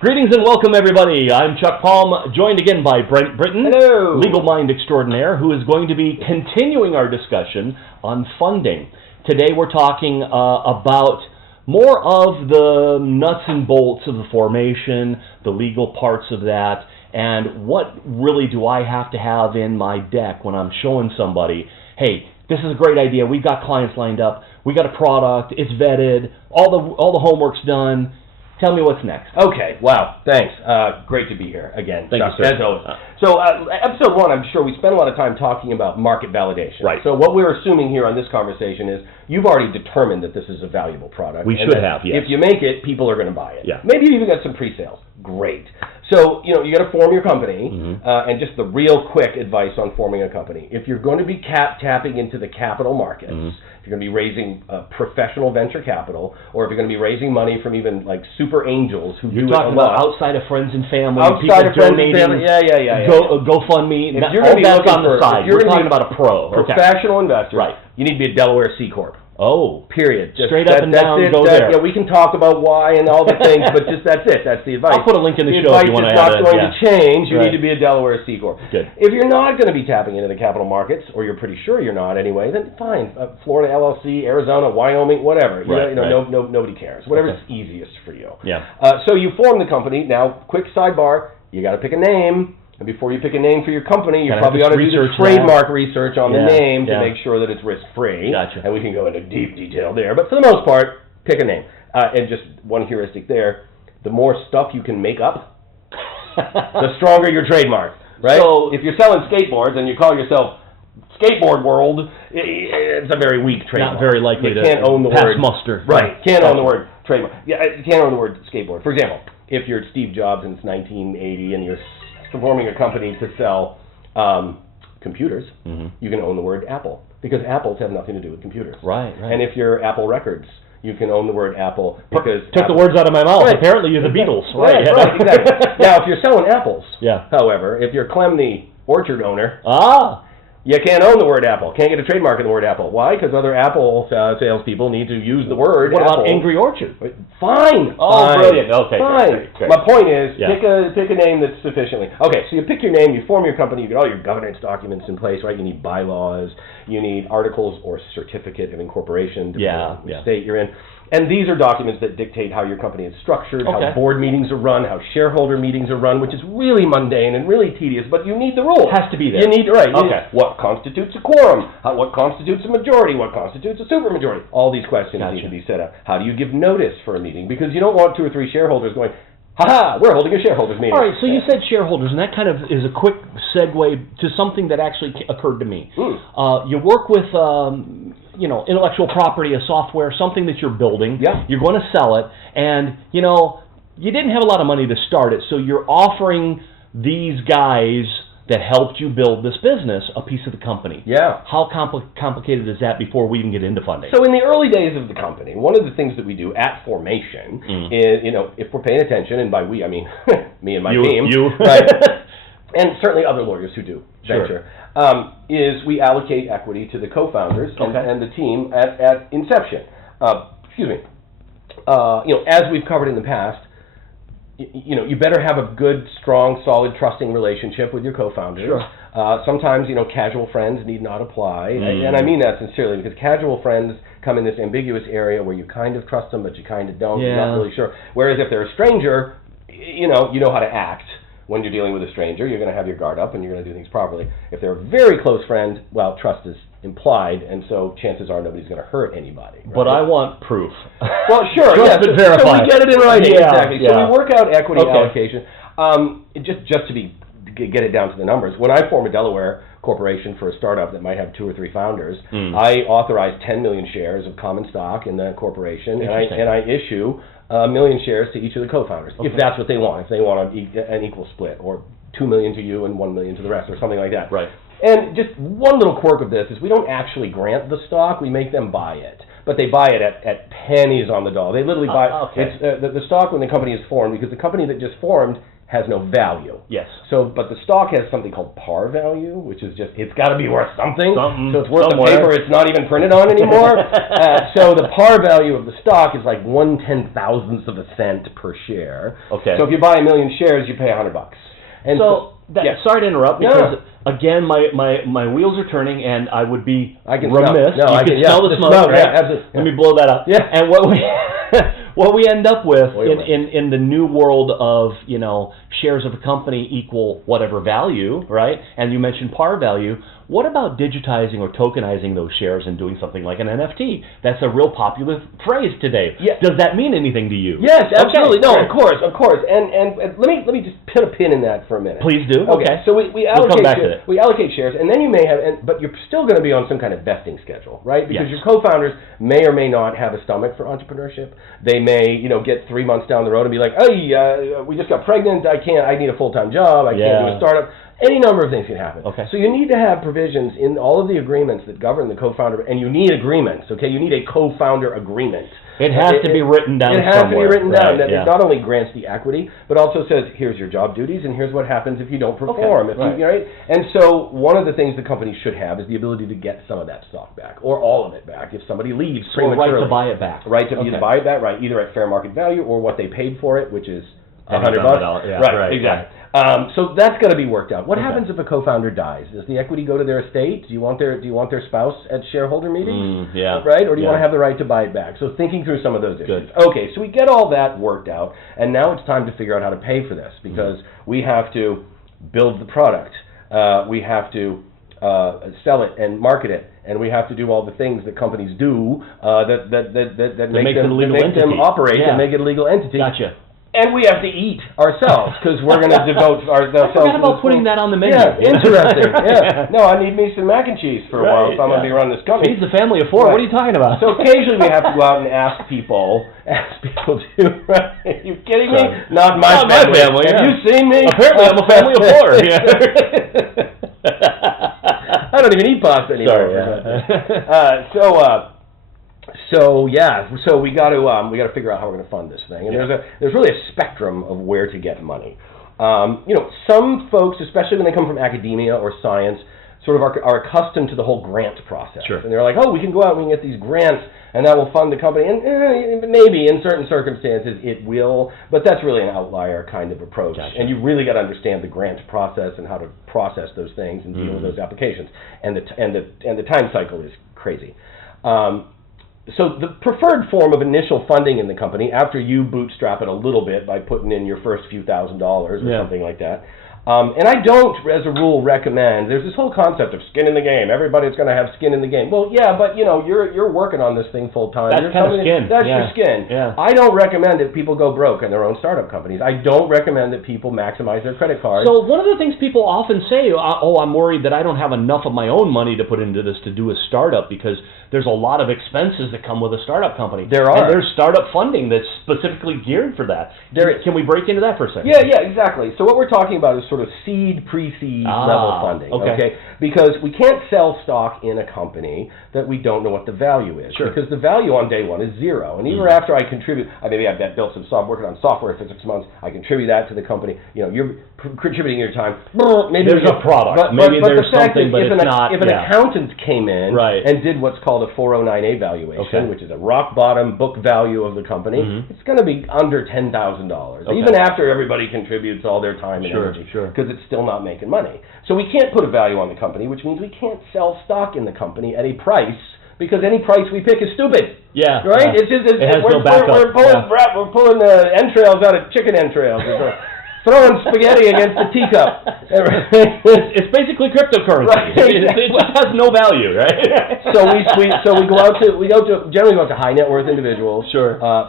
Greetings and welcome, everybody. I'm Chuck Palm, joined again by Brent Britton, Hello. legal mind extraordinaire, who is going to be continuing our discussion on funding. Today we're talking about more of the nuts and bolts of the formation, the legal parts of that, and what really do I have to have in my deck when I'm showing somebody, hey, this is a great idea, we've got clients lined up, we got a product, it's vetted, all the homework's done. Tell me what's next. Okay, wow, thanks. Great to be here again. Thank Chuck, you, sir. as always. So, episode 1, I'm sure we spent a lot of time talking about market validation. Right. So what we're assuming here on this conversation is you've already determined that this is a valuable product. We should have, yes. If you make it, people are going to buy it. Yeah. Maybe you even got some pre-sales. Great. So, you got to form your company, and just the real quick advice on forming a company. If you're going to be tapping into the capital markets, if you're going to be raising professional venture capital, or if you're going to be raising money from even like super angels who You're do talking it a lot. about outside of friends and family, Outside of people friends and donating, family, yeah. GoFundMe, If you're going to be that's looking on the for, side. We're talking about a pro. Professional investor. Right. You need to be a Delaware C Corp. Oh. Period. Straight up and down, go there. Yeah, we can talk about why and all the things, but just that's it. That's the advice. I'll put a link in the show if you want to add it. The advice is not going to change. You Right. need to be a Delaware C Corp. Good. If you're not going to be tapping into the capital markets, or you're pretty sure you're not anyway, then fine. Florida LLC, Arizona, Wyoming, whatever. Right, Nobody cares. Whatever's Okay. easiest for you. Yeah. So you form the company. Now, quick sidebar. You got to pick a name. And before you pick a name for your company, you probably ought to do the trademark research on the name to make sure that it's risk-free. Gotcha. And we can go into deep detail there. But for the most part, pick a name. And just one heuristic there, the more stuff you can make up, the stronger your trademark, right? So if you're selling skateboards and you call yourself Skateboard World, it's a very weak trademark. Not very likely you can't own the pass word muster. Right. Can't own the word trademark. Yeah, you can't own the word skateboard. For example, if you're Steve Jobs and it's 1980 and you're forming a company to sell computers, you can own the word Apple, because apples have nothing to do with computers. Right. And if you're Apple Records, you can own the word Apple because Took the words out of my mouth. Right. Apparently you're the Beatles. Right, exactly. Now, if you're selling apples, Yeah. however, if you're Clem the orchard owner, you can't own the word Apple. Can't get a trademark in the word Apple. Why? Because other Apple salespeople need to use the word What Apple. about Angry Orchard? Fine. Oh, fine. brilliant. Okay. Fine. Great. My point is, Yeah. pick a name that's sufficiently... Okay, so you pick your name, you form your company, you get all your governance documents in place, right? You need bylaws, you need articles or certificate of incorporation, depending on which state you're in. And these are documents that dictate how your company is structured, how board meetings are run, how shareholder meetings are run, which is really mundane and really tedious, but you need the rules. Has to be there. You need, right. Okay. What constitutes a quorum? What constitutes a majority? What constitutes a supermajority? All these questions need to be set up. How do you give notice for a meeting? Because you don't want 2 or 3 shareholders going, ha-ha, we're holding a shareholders meeting. All right, so you said shareholders, and that kind of is a quick segue to something that actually occurred to me. You work with... intellectual property, a software, something that you're building. Yeah. You're going to sell it, and, you didn't have a lot of money to start it, so you're offering these guys that helped you build this business a piece of the company. Yeah. How complicated is that before we even get into funding? So in the early days of the company, one of the things that we do at formation is, if we're paying attention, and by we, I mean me and my team. You. Right. And certainly other lawyers who do venture. Sure. Is we allocate equity to the co-founders and the team at inception. As we've covered in the past, you better have a good, strong, solid, trusting relationship with your co-founders. Sure. Sometimes, casual friends need not apply, and I mean that sincerely, because casual friends come in this ambiguous area where you kind of trust them, but you kind of don't. You're not really sure. Whereas if they're a stranger, you know how to act. When you're dealing with a stranger, you're going to have your guard up and you're going to do things properly. If they're a very close friend, well, trust is implied, and so chances are nobody's going to hurt anybody. Right? But I want proof. Well, sure. Trust but verify. So we get it in writing, exactly. Yeah. So we work out equity allocation. Just to get it down to the numbers, when I form a Delaware corporation for a startup that might have 2 or 3 founders, I authorize 10 million shares of common stock in that corporation, and I issue 1 million shares to each of the co-founders, if that's what they want. If they want an equal split, or 2 million to you and 1 million to the rest, or something like that. Right. And just one little quirk of this is we don't actually grant the stock; we make them buy it. But they buy it at pennies on the dollar. They literally buy the stock when the company is formed, because the company that just formed has no value. Yes. So, but the stock has something called par value, which is just, it's got to be worth something. So it's worth somewhere. the paper it's not even printed on anymore. So the par value of the stock is like 1/10,000th of a cent per share. Okay. So if you buy 1 million shares, you pay $100. And sorry to interrupt, because again, my wheels are turning, and I would be remiss. You can smell the smoke, right? Yeah, absolutely. Let me blow that up. Yeah. And what we end up with in the new world of, shares of a company equal whatever value, right? And you mentioned par value. What about digitizing or tokenizing those shares and doing something like an NFT? That's a real popular phrase today. Yes. Does that mean anything to you? Yes, absolutely. Okay. No, of course. And let me just put a pin in that for a minute. Please do. Okay. So we allocate we'll come back to it. We allocate shares, and then you may have, but you're still going to be on some kind of vesting schedule, right? Because Yes. your co-founders may or may not have a stomach for entrepreneurship. They may, get 3 months down the road and be like, "Hey, we just got pregnant. I need a full-time job. I can't do a startup." Any number of things can happen. Okay. So you need to have provisions in all of the agreements that govern the co-founder, and you need agreements, okay? You need a co-founder agreement. It has to be written down somewhere. It has to be written down. Right, It not only grants the equity, but also says, here's your job duties, and here's what happens if you don't perform. Okay. Right? And so one of the things the company should have is the ability to get some of that stock back, or all of it back, if somebody leaves prematurely. Right to buy it back. Right to either buy it back, right, either at fair market value, or what they paid for it, which is $100. Yeah, right, exactly. So that's got to be worked out. What happens if a co-founder dies? Does the equity go to their estate? Do you want their spouse at shareholder meetings? Right? Or do you want to have the right to buy it back? So thinking through some of those issues. Good. Okay, so we get all that worked out, and now it's time to figure out how to pay for this, because we have to build the product. We have to sell it and market it, and we have to do all the things that companies do that make them operate and make it a legal entity. Gotcha. And we have to eat ourselves, because we're going to devote ourselves. I forgot about putting that on the menu. Yeah, interesting. Yeah. No, I need me some mac and cheese for a while if I'm going to be running this company. Feeds a family of 4. What are you talking about? So occasionally we have to go out and ask people to, right? Are you kidding me? Not my family. Have you seen me? Apparently I'm a family of 4. I don't even eat pasta anymore. Sorry. So we got to figure out how we're going to fund this thing, and there's really a spectrum of where to get money. Some folks, especially when they come from academia or science, sort of are accustomed to the whole grant process, and they're like, oh, we can go out and we can get these grants, and that will fund the company, and maybe in certain circumstances it will, but that's really an outlier kind of approach, and you really got to understand the grant process and how to process those things and deal with those applications, and the time cycle is crazy. So the preferred form of initial funding in the company, after you bootstrap it a little bit by putting in your first few $1,000s or something like that, and I don't, as a rule, recommend. There's this whole concept of skin in the game. Everybody's going to have skin in the game. Well, yeah, but you're working on this thing full time. That's kind of skin. That's your skin. Yeah. I don't recommend that people go broke in their own startup companies. I don't recommend that people maximize their credit cards. So one of the things people often say, I'm worried that I don't have enough of my own money to put into this to do a startup, because there's a lot of expenses that come with a startup company. There are. And there's startup funding that's specifically geared for that. Can we break into that for a second? Yeah, exactly. So what we're talking about is sort of seed, pre-seed level funding. Okay. Because we can't sell stock in a company that we don't know what the value is. Sure. Because the value on day one is zero. And even after I contribute, maybe I've built some software, working on software for 6 months, I contribute that to the company. You're contributing your time. Maybe there's a product. But there's something, but it's not. If an accountant came in and did what's called a 409A valuation, which is a rock bottom book value of the company, it's going to be under $10,000, even after everybody contributes all their time and energy, because it's still not making money. So we can't put a value on the company, which means we can't sell stock in the company at a price, because any price we pick is stupid. Yeah. Right? It has no backup. We're pulling entrails out of chicken entrails. Throwing spaghetti against a teacup. It's basically cryptocurrency. Right. It just has no value, right? So we generally go out to high net worth individuals,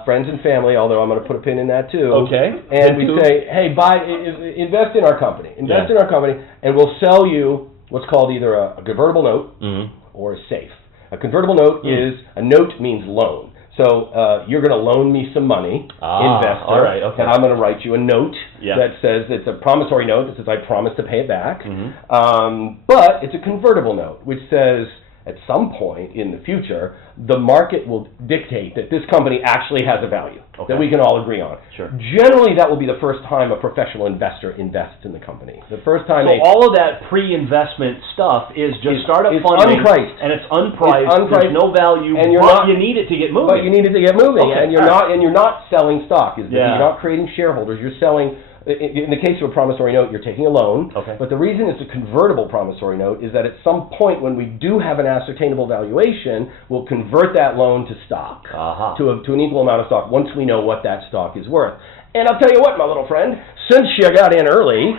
friends and family. Although I'm going to put a pin in that too. Okay. And we say, hey, invest in our company. Invest in our company, and we'll sell you what's called either a convertible note or a safe. A convertible note is a note means loan. So you're going to loan me some money, investor, all right, okay. and I'm going to write you a note that says, it's a promissory note that says I promise to pay it back. But it's a convertible note, which says at some point in the future, the market will dictate that this company actually has a value that we can all agree on. Sure. Generally, that will be the first time a professional investor invests in the company. The first time all of that pre-investment stuff is just startup funding, unpriced. And it's unpriced. There's no value, and you need it to get moving. But you need it to get moving, and you're not selling stock. You're not creating shareholders. You're selling. In the case of a promissory note, you're taking a loan, but the reason it's a convertible promissory note is that at some point when we do have an ascertainable valuation, we'll convert that loan to stock, to an equal amount of stock, once we know what that stock is worth. And I'll tell you what, my little friend, since you got in early,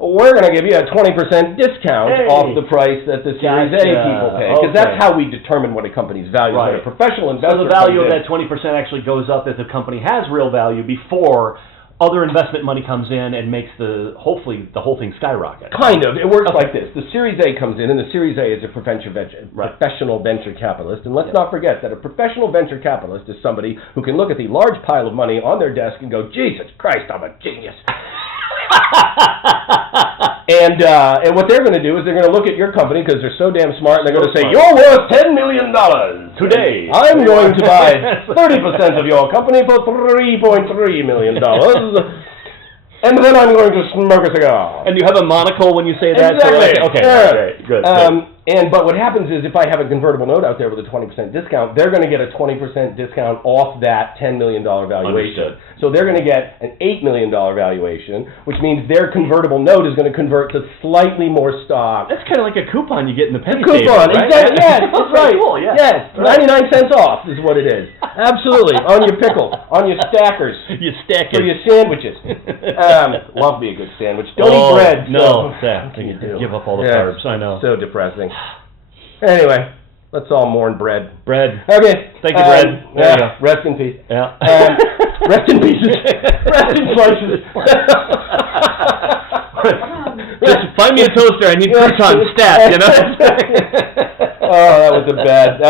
we're going to give you a 20% discount off the price that the Series A people pay, because that's how we determine what a company's value is. When a professional investor, so the value of that 20% actually goes up if the company has real value before other investment money comes in and makes hopefully the whole thing skyrocket. Kind of. It works like this. The Series A comes in, and the Series A is a professional venture capitalist. And let's not forget that a professional venture capitalist is somebody who can look at the large pile of money on their desk and go, Jesus Christ, I'm a genius. And what they're going to do is they're going to look at your company because they're so damn smart, and they're going to say, you're worth $10 million today. I'm going to buy 30% of your company for $3.3 million. And then I'm going to smoke a cigar. And you have a monocle when you say that? Exactly. Okay, good. But what happens is if I have a convertible note out there with a 20% discount, they're going to get a 20% discount off that $10 million valuation. Understood. So they're going to get an $8 million valuation, which means their convertible note is going to convert to slightly more stock. That's kind of like a coupon you get in the penny coupon, table, right? Exactly. Yes, that's right. Cool, yeah. Yes, 99 cents off is what it is. Absolutely. On your pickle, on your stackers. You stack it. For your sandwiches. Love me a good sandwich. Don't eat bread. No, you give up all the carbs. I know. So depressing. Anyway, let's all mourn bread. Bread. Okay. Thank you, bread. There you go. Rest in peace. Yeah. Rest in pieces. Rest in slices. Just find me a toaster. I need croutons stat, you know? Oh, that was a bad.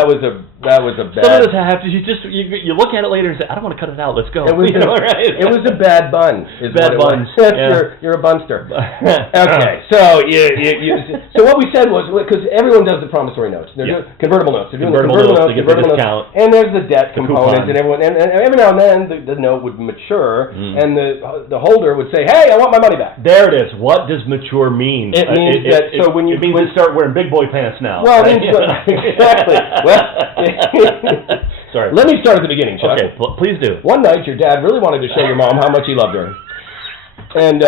Some of this happens. You look at it later and say, I don't want to cut it out. Let's go. It was, it was a bad bun. Bad buns. You're a bunster. Okay, so so what we said was because everyone does the promissory notes. They're convertible notes. They're doing the convertible notes. And there's the debt component, and every now and then the note would mature, and the holder would say, "Hey, I want my money back." There it is. What does mature mean? It means it means you start wearing big boy pants now. Well, it means exactly. Well. Sorry. Let me start at the beginning, Chuck. Okay, please do. One night, your dad really wanted to show your mom how much he loved her. And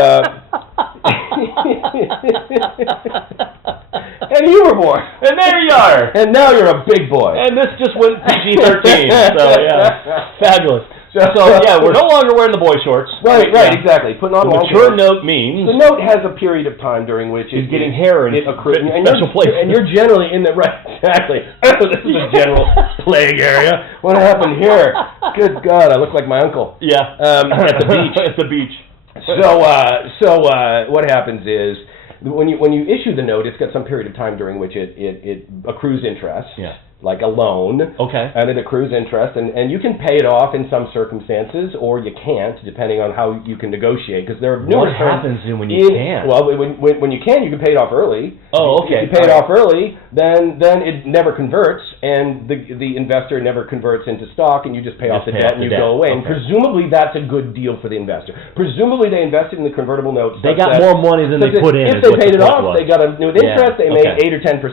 and you were born. And there you are. And now you're a big boy. And this just went PG-13. So, yeah. Fabulous. So, yeah, we're no longer wearing the boy shorts. Right, exactly. Putting on the mature note means... The note has a period of time during which it's getting hair and special places. And you're generally in the... Right, exactly. This is a general plague area. What happened here? Good God, I look like my uncle. Yeah. At the beach. At the beach. So what happens is... When you issue the note, it's got some period of time during which it accrues interest. Yeah. Like a loan, and it accrues interest, and you can pay it off in some circumstances, or you can't, depending on how you can negotiate. Because there are numerous. What happens when you can't? Well, when you can pay it off early. Oh, okay. If you pay it off early, then it never converts, and the investor never converts into stock, and you just pay off the debt and you go away. And presumably that's a good deal for the investor. Presumably they invested in the convertible notes. They got more money than they put in. If they paid it off, they got a new interest. They made 8 or 10%,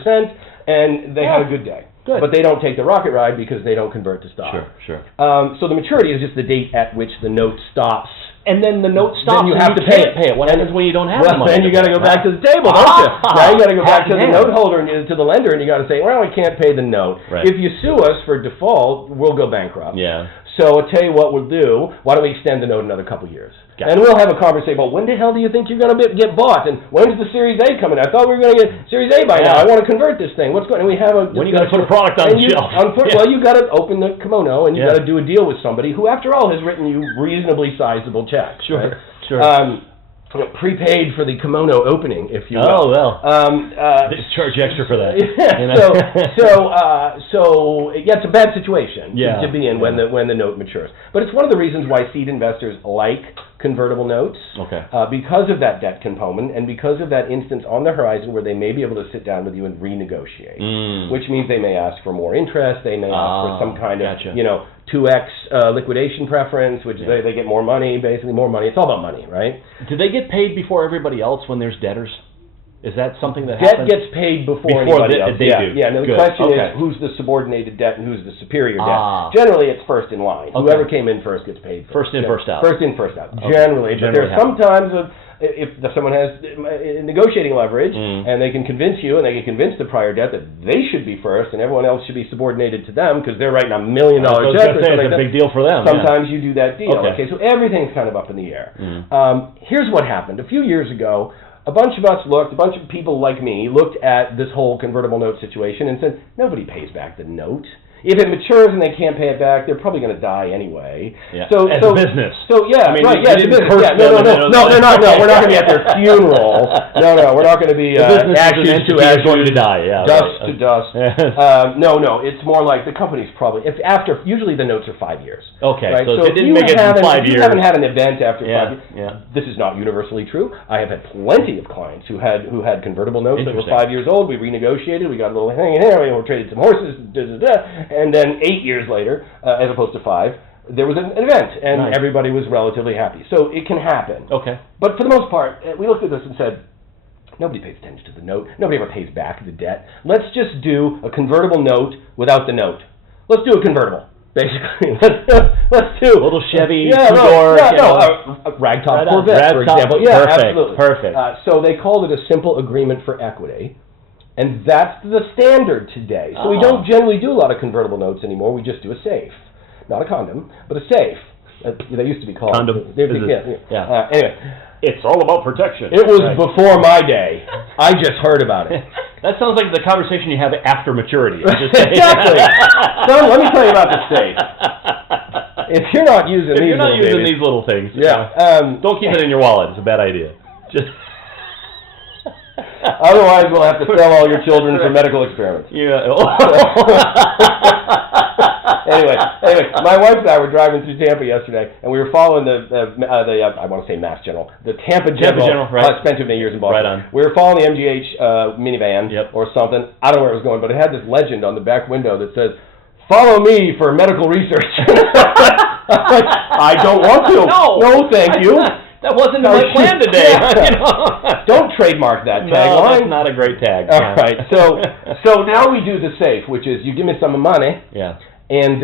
and they had a good day. Good. But they don't take the rocket ride because they don't convert to stock. Sure. So the maturity is just the date at which the note stops. And then the note stops. Then you have to pay it. What happens when you don't have the money? Then you got to go back to the table, don't you? Now you got to go back to the note holder and to the lender, and you got to say, well, we can't pay the note. Right. If you sue us for default, we'll go bankrupt. Yeah. So I'll tell you what we'll do. Why don't we extend the note another couple years? And we'll have a conversation about when the hell do you think you're going to get bought, and when's the Series A coming? I thought we were going to get Series A by now. I want to convert this thing. What's going? And we have a. When you got to put a product on the shelf? Well, you got to open the kimono, and you got to do a deal with somebody who, after all, has written you reasonably sizable checks. Sure. Right? Sure. Prepaid for the kimono opening, if you will. Oh well. They charge extra for that. So it's a bad situation to be in when the note matures. But it's one of the reasons why seed investors like convertible notes. Okay. Because of that debt component and because of that instance on the horizon where they may be able to sit down with you and renegotiate, which means they may ask for more interest, they may ask for some kind of, 2x liquidation preference, which they get more money, basically more money. It's all about money, right? Do they get paid before everybody else when there's debtors? Is that something that debt happens? gets paid before anybody else. They do. Yeah. No, the question is who's the subordinated debt and who's the superior debt. Generally, it's first in line. Okay. Whoever came in first gets paid first. First in, first out. First in, first out. Okay. Generally, but there's sometimes if someone has negotiating leverage and they can convince you and they can convince the prior debt that they should be first and everyone else should be subordinated to them because they're writing $1 million check. It's a big deal for them. Sometimes you do that deal. Okay, so everything's kind of up in the air. Here's what happened. A few years ago, a bunch of people like me looked at this whole convertible note situation and said, nobody pays back the note. If it matures and they can't pay it back, they're probably going to die anyway. Yeah. As a business. So yeah, I mean, right. Yeah, it's a business. Yeah, no, they're not. No, we're not going to be at their funeral. No, we're not going to be ashes to ashes, going to die. Yeah, dust to dust. No, it's more like the company's probably usually the notes are 5 years. Okay, right? so if it didn't make it in 5 years. If you haven't had an event after 5 years, this is not universally true. I have had plenty of clients who had convertible notes that were 5 years old. We renegotiated. We got a little hanging here. We traded some horses. And then 8 years later, as opposed to 5, there was an event, and everybody was relatively happy. So it can happen. Okay. But for the most part, we looked at this and said, nobody pays attention to the note. Nobody ever pays back the debt. Let's just do a convertible note without the note. Let's do a convertible. Basically, let's do a little Chevy two-door, a ragtop Corvette, for example. Yeah, absolutely. Perfect. So they called it a simple agreement for equity. And that's the standard today. So we don't generally do a lot of convertible notes anymore. We just do a safe. Not a condom, but a safe. They used to be called. Condom. Anyway. It's all about protection. It was before my day. I just heard about it. That sounds like the conversation you have after maturity. Exactly. Son, let me tell you about the safe. If you're not using these little things, don't keep it in your wallet. It's a bad idea. Just... Otherwise, we'll have to sell all your children for medical experiments. Yeah. Anyway, my wife and I were driving through Tampa yesterday, and we were following the I want to say Mass General, the Tampa General. Right. I spent too many years in Boston. Right on. We were following the MGH minivan or something. I don't know where it was going, but it had this legend on the back window that says, "Follow me for medical research." I don't want to. No, thank you. That wasn't my plan today. Don't trademark that tagline. No, that's not a great tag. All right. So now we do the safe, which is you give me some money, and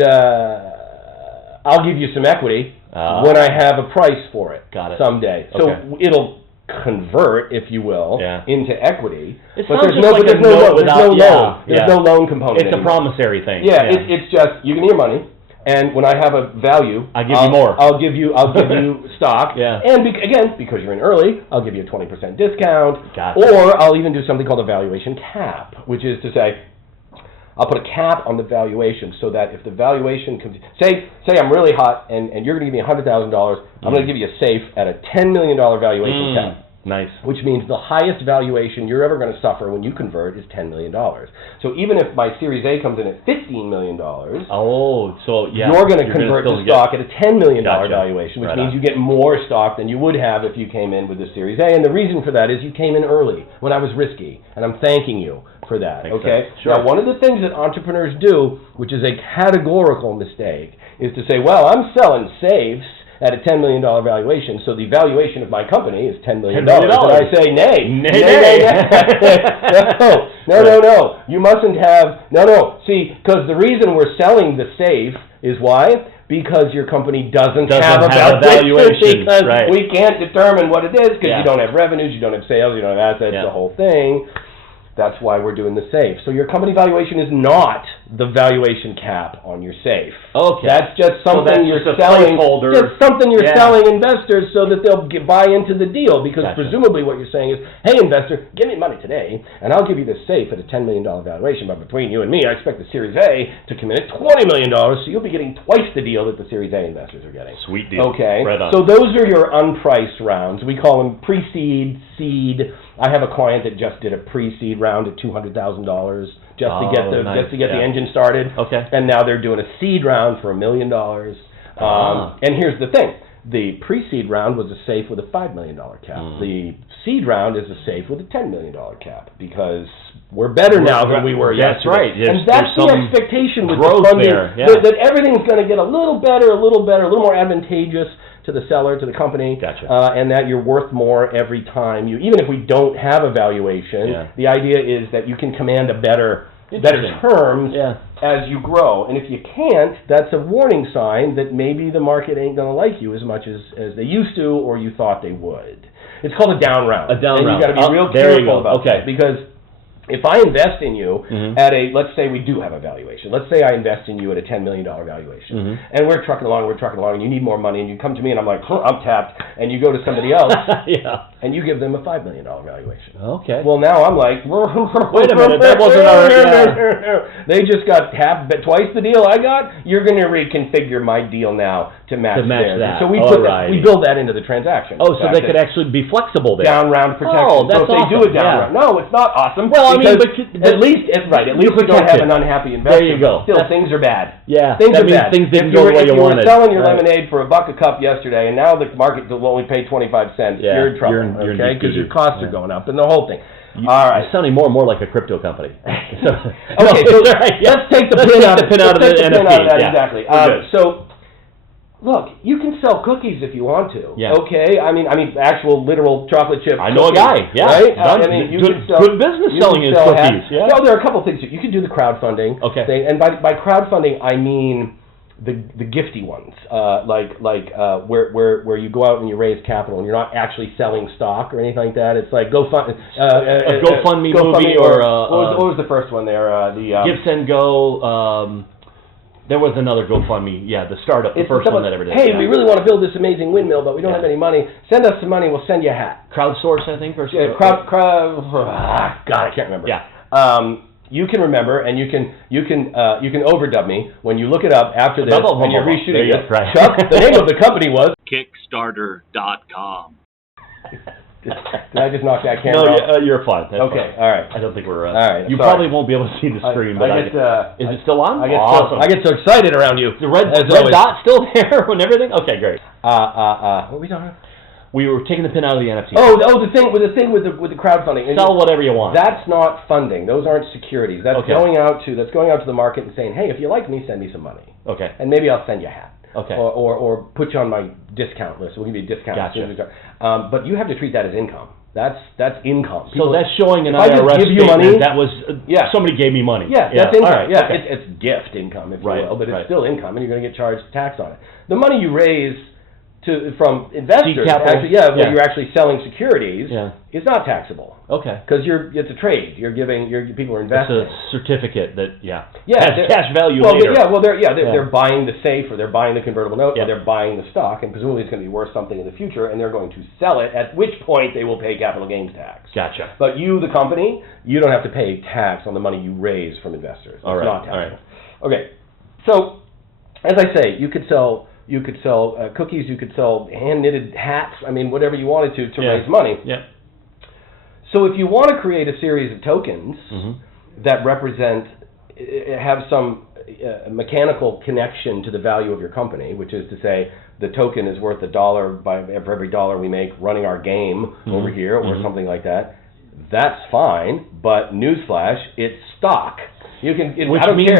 I'll give you some equity when I have a price for it. Got it. Someday. So it'll convert, if you will, into equity. But there's no loan. There's no loan component. It's a promissory thing. Yeah. It's just you give me your money. And when I have a value, I'll give you more. I'll give you stock. And again, because you're in early, I'll give you a 20% discount. Gotcha. Or I'll even do something called a valuation cap, which is to say, I'll put a cap on the valuation so that if the valuation comes, say I'm really hot and you're going to give me $100,000, I'm going to give you a safe at a $10 million valuation cap. Nice. Which means the highest valuation you're ever going to suffer when you convert is $10 million. So even if my Series A comes in at $15 million, you're going to convert the stock at a $10 million valuation, which means you get more stock than you would have if you came in with the Series A. And the reason for that is you came in early when I was risky, and I'm thanking you for that. Makes okay? sense. Sure. Now, one of the things that entrepreneurs do, which is a categorical mistake, is to say, well, I'm selling safes at a $10 million valuation, so the valuation of my company is $10 million. And I say, nay. No. You mustn't have, See, because the reason we're selling the safe is why? Because your company doesn't have a valuation. Because we can't determine what it is, because you don't have revenues, you don't have sales, you don't have assets, the whole thing. That's why we're doing the safe. So your company valuation is not the valuation cap on your safe. Okay. That's just something you're selling. Just something you're selling investors so that they'll buy into the deal. Because presumably what you're saying is, hey investor, give me money today, and I'll give you this safe at a $10 million valuation. But between you and me, I expect the Series A to come in at $20 million. So you'll be getting twice the deal that the Series A investors are getting. Sweet deal. Okay. Right on. So those are your unpriced rounds. We call them pre-seed, seed. I have a client that just did a pre-seed round at $200,000 just to get the engine started. Okay. And now they're doing a seed round for $1 million. And here's the thing: The pre-seed round was a safe with a $5 million cap. The seed round is a safe with a $10 million cap because we're better now than we were yesterday. That's right. And that's the expectation with the growth funding, there, that everything's going to get a little better, a little more advantageous to the seller, to the company, Gotcha. And that you're worth more every time even if we don't have a valuation, the idea is that you can command a better terms as you grow. And if you can't, that's a warning sign that maybe the market ain't going to like you as much as they used to or you thought they would. It's called a down round. A down and round. And you've got to be real careful about that. Okay. Because if I invest in you at let's say we do have a valuation. Let's say I invest in you at a $10 million valuation. And we're trucking along, and you need more money, and you come to me and I'm like, I'm tapped, and you go to somebody else, and you give them a $5 million valuation. Okay. Well, now I'm like, wait a minute, that wasn't our... They just got tapped, but twice the deal I got, you're going to reconfigure my deal now to match theirs. that. So we build that into the transaction. Oh, so they could actually be flexible there. Down round protection. Oh, that's so if they do a down round. No, it's not awesome. Well, I mean, but at least we don't have an unhappy investor. There you go. Still, things are bad. Yeah, things are bad. Things didn't go the way you wanted. If you were selling your lemonade for $1 a cup yesterday, and now the market will only pay 25 cents, you're in trouble, okay? Because your costs are going up, and the whole thing. All right. You're sounding more and more like a crypto company. Okay, so let's take the pin out of the NFT. Exactly. So. Look, you can sell cookies if you want to. Yeah. Okay. I mean, actual literal chocolate chip. I know cookies, a guy. Yeah. Right. I mean, you can sell good business selling his cookies. Yeah. No, there are a couple of things. You can do the crowdfunding. Okay. Thing, and by crowdfunding, I mean the gifty ones, where you go out and you raise capital and you're not actually selling stock or anything like that. It's like a GoFundMe movie or what was the first one there? Gifts and Go. There was another GoFundMe, the startup, the first one that ever did. Hey, we really want to build this amazing windmill, but we don't have any money. Send us some money, we'll send you a hat. Crowdsource, I think, or something. God, I can't remember. Yeah. You can remember, and you can overdub me when you look it up after this when you're reshooting it. Right. Chuck, the name of the company was Kickstarter.com. Did I just knock that camera off? No, you're fine. That's okay, fine. all right. I don't think we're... all right, you probably won't be able to see the screen, but is it still on? I get so excited around you. The red dot still there and everything? Okay, great. What are we talking about? We were taking the pin out of the NFT. The thing with the crowdfunding. Sell whatever you want. That's not funding. Those aren't securities. That's going out to the market and saying, hey, if you like me, send me some money. Okay. And maybe I'll send you a hat. Okay. Or put you on my discount list. We'll give you a discount. Gotcha. But you have to treat that as income. That's income. So that's showing an IRS give you money, that was somebody gave me money. Yeah, that's income. Right. Yeah, okay. it's gift income, if you will, but it's still income, and you're going to get charged tax on it. The money you raise from investors, when you're actually selling securities, is not taxable. Okay. Because it's a trade. People are investing. It's a certificate that has cash value later. They're buying the safe, or they're buying the convertible note, or they're buying the stock, and presumably it's going to be worth something in the future, and they're going to sell it. At which point they will pay capital gains tax. Gotcha. But you, the company, you don't have to pay tax on the money you raise from investors. It's not taxable. All right. Okay. So, as I say, you could sell cookies, you could sell hand-knitted hats, whatever you wanted to raise money. Yeah. So if you want to create a series of tokens that have some mechanical connection to the value of your company, which is to say the token is worth $1 for every $1 we make running our game over here or something like that, that's fine, but newsflash, it's stock. Which means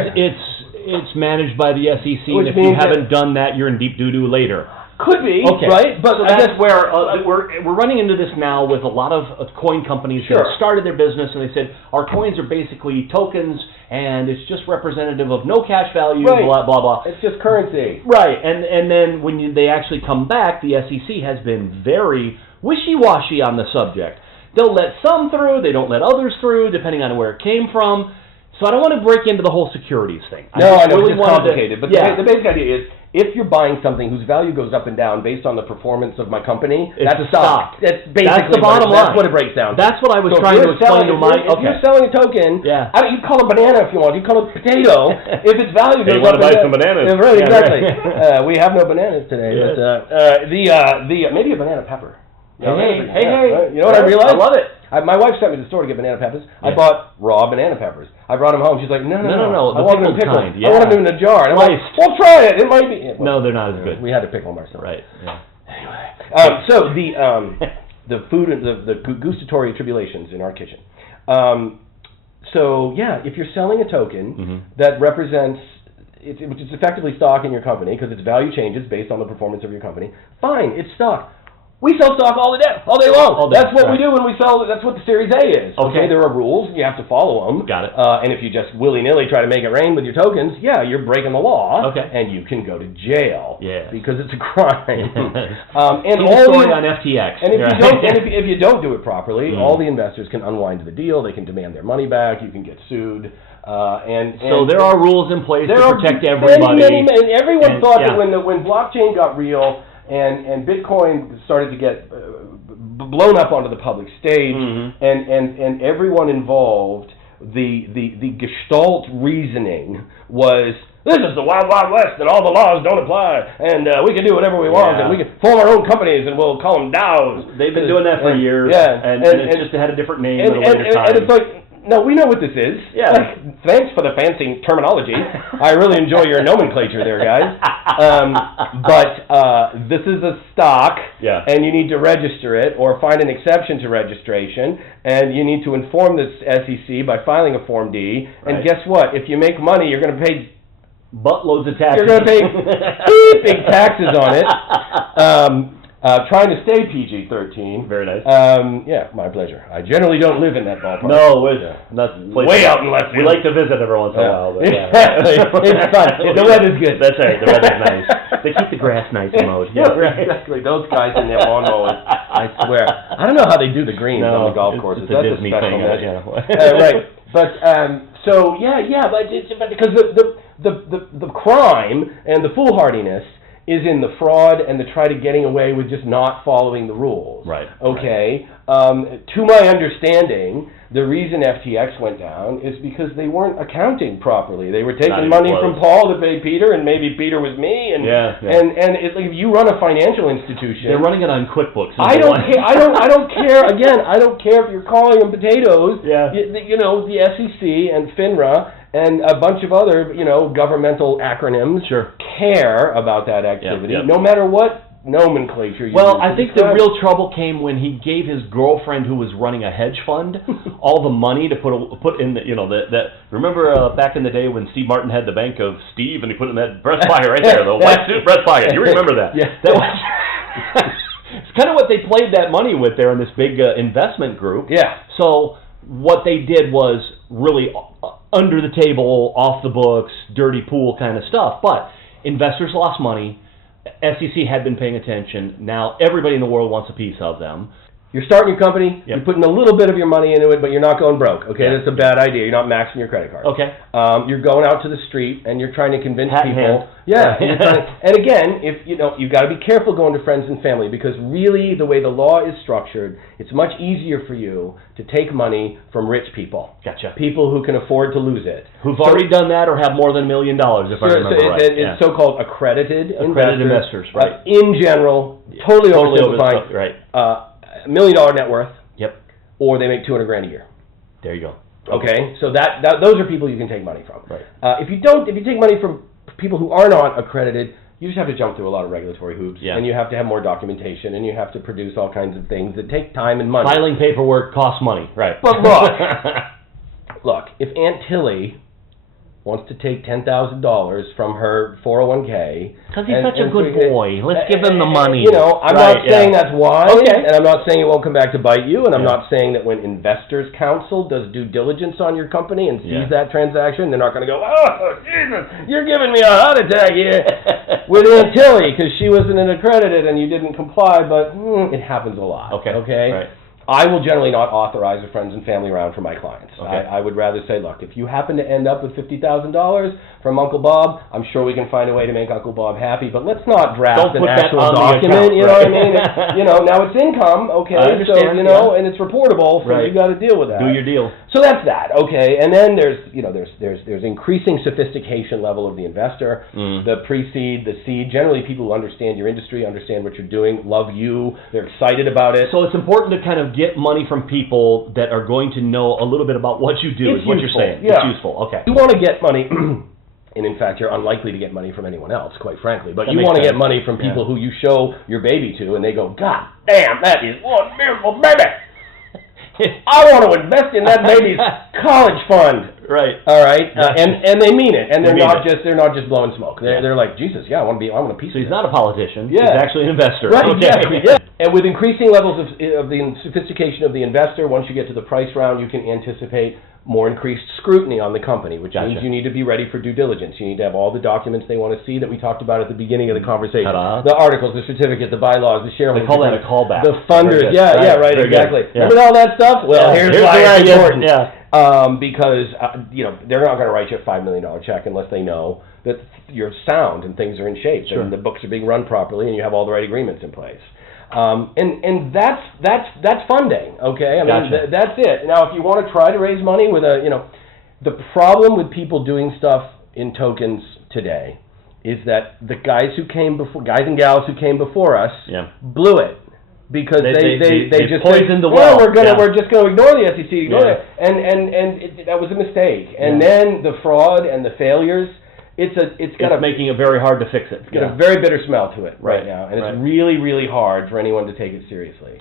it's managed by the SEC, and if you haven't done that, you're in deep doo-doo later. Could be, okay. Right? But so that's where we're running into this now with a lot of coin companies that have started their business, and they said, our coins are basically tokens, and it's just representative of no cash value, blah, blah, blah. It's just currency. Right, and then when they actually come back, the SEC has been very wishy-washy on the subject. They'll let some through, they don't let others through, depending on where it came from. So I don't want to break into the whole securities thing. I know, it's complicated. But the basic idea is, if you're buying something whose value goes up and down based on the performance of my company, that's stock. That's basically the bottom line. That's what it breaks down to. That's what I was trying to explain to my... If you're selling a token, you call it a banana if you want. You call it a potato. If its value goes up and down... You want to buy some bananas. Right, exactly. We have no bananas today. Yes. But maybe a banana pepper. Hey. You know what I realized? I love it. My wife sent me to the store to get banana peppers. I bought raw banana peppers. I brought them home. She's like, no. I want them in pickles. Kind. Yeah. I want them in a jar. And I'm like, well, try it. It might be. No, they're not as good. We had to pickle them ourselves. Right. Yeah. So the food and the gustatory tribulations in our kitchen. So yeah, if you're selling a token that represents, which is effectively stock in your company because its value changes based on the performance of your company, fine, it's stock. We sell stock all day long. That's what we do when we sell. That's what the Series A is. Okay, there are rules. You have to follow them. Got it. And if you just willy-nilly try to make it rain with your tokens, yeah, you're breaking the law. Okay. And you can go to jail. Yeah. Because it's a crime. And all story on FTX. And if you don't do it properly, all the investors can unwind the deal. They can demand their money back. You can get sued. So there are rules in place to protect everybody. And everyone thought that when blockchain got real. And Bitcoin started to get blown up onto the public stage, and everyone involved, the Gestalt reasoning was, this is the Wild Wild West, and all the laws don't apply, and we can do whatever we want, and we can form our own companies, and we'll call them DAOs. They've been doing that for years, and it's just had a different name at a later time. And it's like, no, we know what this is. Yeah. Like, thanks for the fancy terminology. I really enjoy your nomenclature there, guys. But this is a stock, and you need to register it or find an exception to registration, and you need to inform the SEC by filing a Form D. And guess what? If you make money, you're going to pay buttloads of taxes. You're going to pay big taxes on it. Trying to stay PG-13. Very nice. Yeah, my pleasure. I generally don't live in that ballpark. No, that's way out in left field. We like to visit every once in a while. But it's fun. The weather's good. That's right. The weather's nice. They keep the grass nice and mowed. Yeah, right. Exactly. Those guys in their lawnmowers, I swear. I don't know how they do the greens on the golf courses. It's a Disney thing. Right. But so but because the crime and the foolhardiness is in the fraud and the try to getting away with just not following the rules. Right. Okay. To my understanding, the reason FTX went down is because they weren't accounting properly. They were taking money from Paul to pay Peter, and maybe Peter was me. And and it's like if you run a financial institution, they're running it on QuickBooks. I don't care. I don't care. Again, I don't care if you're calling them potatoes. Yeah. You know, the SEC and FINRA and a bunch of other, governmental acronyms care about that activity, no matter what nomenclature you use. Well, I think the real trouble came when he gave his girlfriend, who was running a hedge fund, all the money to put in the, remember back in the day when Steve Martin had the Bank of Steve, and he put in that breast pocket right there, the white suit breast pocket. You remember that? Yeah. That was it's kind of what they played that money with there in this big investment group. Yeah. So what they did was really under the table, off the books, dirty pool kind of stuff. But investors lost money. SEC had been paying attention. Now everybody in the world wants a piece of them. You're starting your company, you're putting a little bit of your money into it, but you're not going broke, okay? Yeah. That's a bad idea. You're not maxing your credit card. Okay. You're going out to the street, and you're trying to convince people. Hand. Yeah. And again, if you've got to be careful going to friends and family, because really the way the law is structured, it's much easier for you to take money from rich people. Gotcha. People who can afford to lose it. Who've already done that or have more than $1 million, if I remember right. It's so-called accredited investors, right. In general, totally oversimplified. Right. $1 million net worth. Yep. Or they make $200,000 a year. There you go. Okay, so that those are people you can take money from. Right. If you take money from people who are not accredited, you just have to jump through a lot of regulatory hoops, and you have to have more documentation, and you have to produce all kinds of things that take time and money. Filing paperwork costs money, right? But look, if Aunt Tilly wants to take $10,000 from her 401k. Because he's such a good boy. Let's give him the money. I'm not saying that's wise, and I'm not saying it won't come back to bite you, and I'm not saying that when Investors Council does due diligence on your company and sees that transaction, they're not going to go, oh, Jesus, you're giving me a heart attack here with Aunt Tilly because she wasn't accredited and you didn't comply, but it happens a lot. Okay? Right. I will generally not authorize a friends and family round for my clients. Okay. I would rather say, look, if you happen to end up with $50,000 from Uncle Bob, I'm sure we can find a way to make Uncle Bob happy, but let's not draft an actual document, you know what I mean? Now it's income, okay, and it's reportable, so you got to deal with that. Do your deal. So that's that, okay, and then there's increasing sophistication level of the investor, the pre-seed, the seed, generally people who understand your industry, understand what you're doing, love you, they're excited about it. So it's important to kind of get money from people that are going to know a little bit about what you do, is what you're saying. Yeah. It's useful, okay. You want to get money And in fact, you're unlikely to get money from anyone else, quite frankly. But That you makes want to sense. get money from people who you show your baby to, and they go, God damn, that is one beautiful baby. I want to invest in that baby's college fund. Right. All right, and they mean it, and they're They mean not it. just blowing smoke. They're like, Jesus, yeah, I want a piece. So of he's that. not a politician. Yeah. He's actually an investor. Right, Okay. exactly. Yeah. And with increasing levels of the sophistication of the investor, once you get to the price round, you can anticipate more increased scrutiny on the company, which Gotcha. means you need to be ready for due diligence. You need to have all the documents they want to see that we talked about at the beginning of the conversation. Ta-da. The articles, the certificate, the bylaws, the shareholders. They call that a callback. The funders. Very good. Yeah, right, Very exactly. good. Yeah. Remember all that stuff? Well, Yeah. here's why where I it's get- important. Yeah. Because they're not going to write you a $5 million check unless they know that you're sound and things are in shape Sure. and the books are being run properly and you have all the right agreements in place. And that's funding, okay? I mean, Gotcha. that's it. Now, if you want to try to raise money with the problem with people doing stuff in tokens today is that the guys and gals who came before us Yeah. blew it. Because they just poisoned the well. well. We're just going to ignore the SEC, ignore Yeah. it, and that was a mistake. And Yeah. then the fraud and the failures, it's making it very hard to fix it. it's got a very bitter smell to it right Right. now, and it's Right. really, really hard for anyone to take it seriously.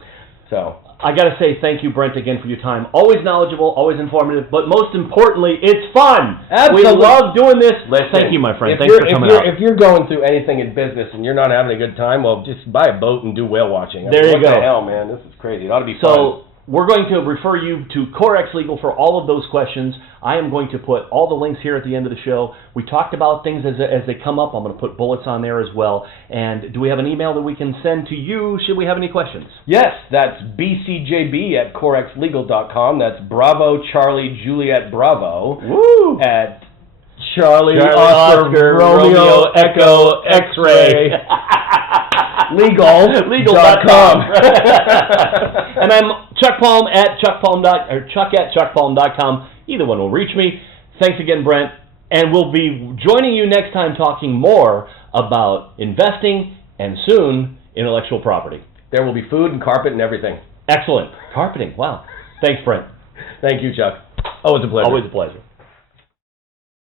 So I got to say thank you, Brent, again for your time. Always knowledgeable, always informative, but most importantly, it's fun. Absolutely. We love doing this. listen, Thank you, my friend. if Thanks you're- for coming if you're, out. If you're going through anything in business and you're not having a good time, well, just buy a boat and do whale watching. I There mean, you what go. the hell, man? This is crazy. It ought to be fun. So we're going to refer you to Corex Legal for all of those questions. I am going to put all the links here at the end of the show. We talked about things as they come up. I'm going to put bullets on there as well. And do we have an email that we can send to you should we have any questions? Yes, that's bcjb@corexlegal.com. That's Bravo Charlie Juliet Bravo Woo! at Charlie Oscar, Oscar Romeo Echo X-ray. Legal.com. And I'm Chuck Palm at chuck@chuckpalm.com. Either one will reach me. Thanks again, Brent. And we'll be joining you next time talking more about investing and soon intellectual property. There will be food and carpet and everything. Excellent. Carpeting. Wow. Thanks, Brent. Thank you, Chuck. Always a pleasure. Always a pleasure.